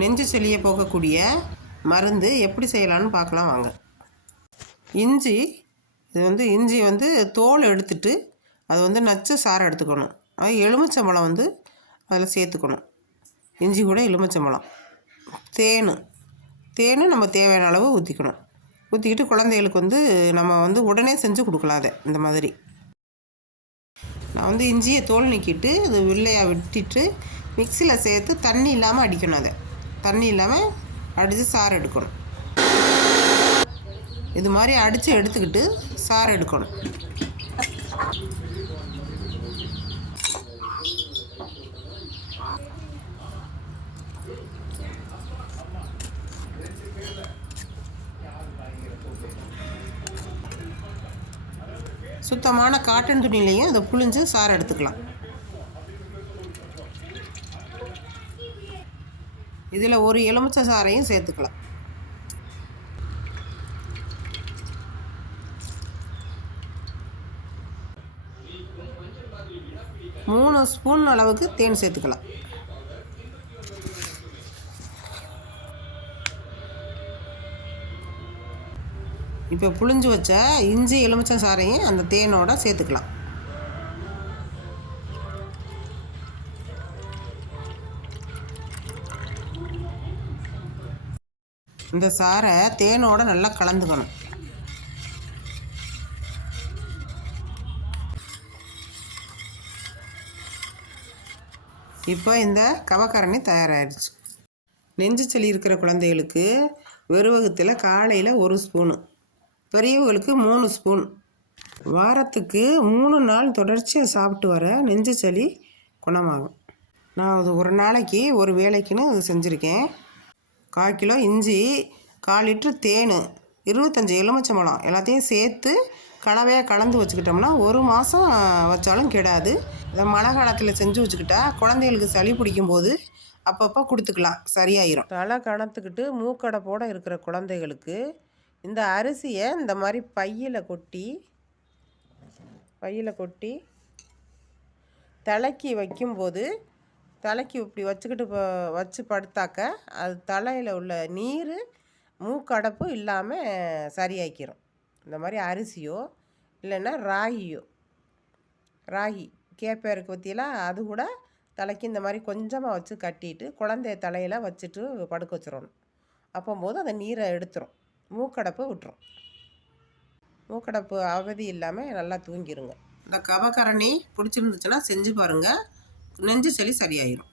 நெஞ்சு சளியை போக்கக்கூடிய மருந்து எப்படி செய்யலான்னு பார்க்கலாம் வாங்க. இஞ்சி, இஞ்சி தோல் எடுத்துட்டு அதை நச்சு சாறை எடுத்துக்கணும். அது எலுமிச்சம்பழம் அதில் சேர்த்துக்கணும். இஞ்சி கூட எலுமிச்சம்பழம், தேன் நம்ம தேவையான அளவு ஊற்றிக்கணும். ஊற்றிக்கிட்டு குழந்தைகளுக்கு நம்ம உடனே செஞ்சு கொடுக்கலாம். அதை இந்த மாதிரி நான் இஞ்சியை தோல் நீக்கிட்டு அது வெள்ளையாக விட்டுட்டு மிக்சியில் சேர்த்து தண்ணி இல்லாமல் அடிக்கணும். அதை தண்ணி இல்லாமல் அடித்து சாறு எடுக்கணும். இது மாதிரி அடித்து எடுத்துக்கிட்டு சாறு எடுக்கணும். சுத்தமான காட்டன் துணியிலையும் அதை புழிஞ்சு சாறு எடுத்துக்கலாம். இதில் ஒரு எலுமிச்சை சாறையும் சேர்த்துக்கலாம். மூணு ஸ்பூன் அளவுக்கு தேன் சேர்த்துக்கலாம். இப்போ புழிஞ்சு வச்ச இஞ்சி எலுமிச்சை சாறையும் அந்த தேனோட சேர்த்துக்கலாம். இந்த சாறை தேனோட நல்லா கலந்துக்கணும். இப்போ இந்த கபக்கரணி தயாராகிடுச்சு. நெஞ்சு சளி இருக்கிற குழந்தைகளுக்கு வெறுவகத்தில் காலையில் 1 ஸ்பூனு, பெரியவங்களுக்கு 3 ஸ்பூன், வாரத்துக்கு 3 நாள் தொடர்ச்சியாக சாப்பிட்டு வர நெஞ்சு சளி குணமாகும். நான் அது ஒரு நாளைக்கு ஒரு வேளைக்குன்னு அது செஞ்சுருக்கேன். 1/4 கிலோ இஞ்சி, 1/4 லிட்ரு தேன், 25 எலுமிச்சம்பழம் எல்லாத்தையும் சேர்த்து கலவையாக கலந்து வச்சுக்கிட்டோம்னா 1 மாதம் வச்சாலும் கெடாது. இதை மழை காலத்தில் செஞ்சு வச்சுக்கிட்டா குழந்தைகளுக்கு சளி பிடிக்கும்போது அப்பப்போ கொடுத்துக்கலாம், சரியாயிரும். தலை கணத்துக்கிட்டு மூக்கடைப்போடு இருக்கிற குழந்தைகளுக்கு இந்த அரிசியை இந்த மாதிரி பையில் கொட்டி தலைக்கு வைக்கும்போது தலைக்கு இப்படி வச்சுக்கிட்டு வச்சு படுத்தாக்க அது தலையில் உள்ள நீர் மூக்கடைப்பு இல்லாமல் சரியாக்கிரும். இந்த மாதிரி அரிசியோ இல்லைன்னா ராகி கேப்பருக்கு பற்றியெல்லாம் அது கூட தலைக்கு இந்த மாதிரி கொஞ்சமாக வச்சு கட்டிட்டு குழந்தைய தலையில் வச்சுட்டு படுக்க வச்சிடணும். அப்போம்போது அந்த நீரை எடுத்துரும், மூக்கடைப்பு விட்டுரும். மூக்கடைப்பு அவதி இல்லாமல் நல்லா தூங்கிடுங்க. இந்த கபக்கரணி பிடிச்சிருந்துச்சுன்னா செஞ்சு பாருங்கள், நெஞ்சு சளி சரியாயிரும்.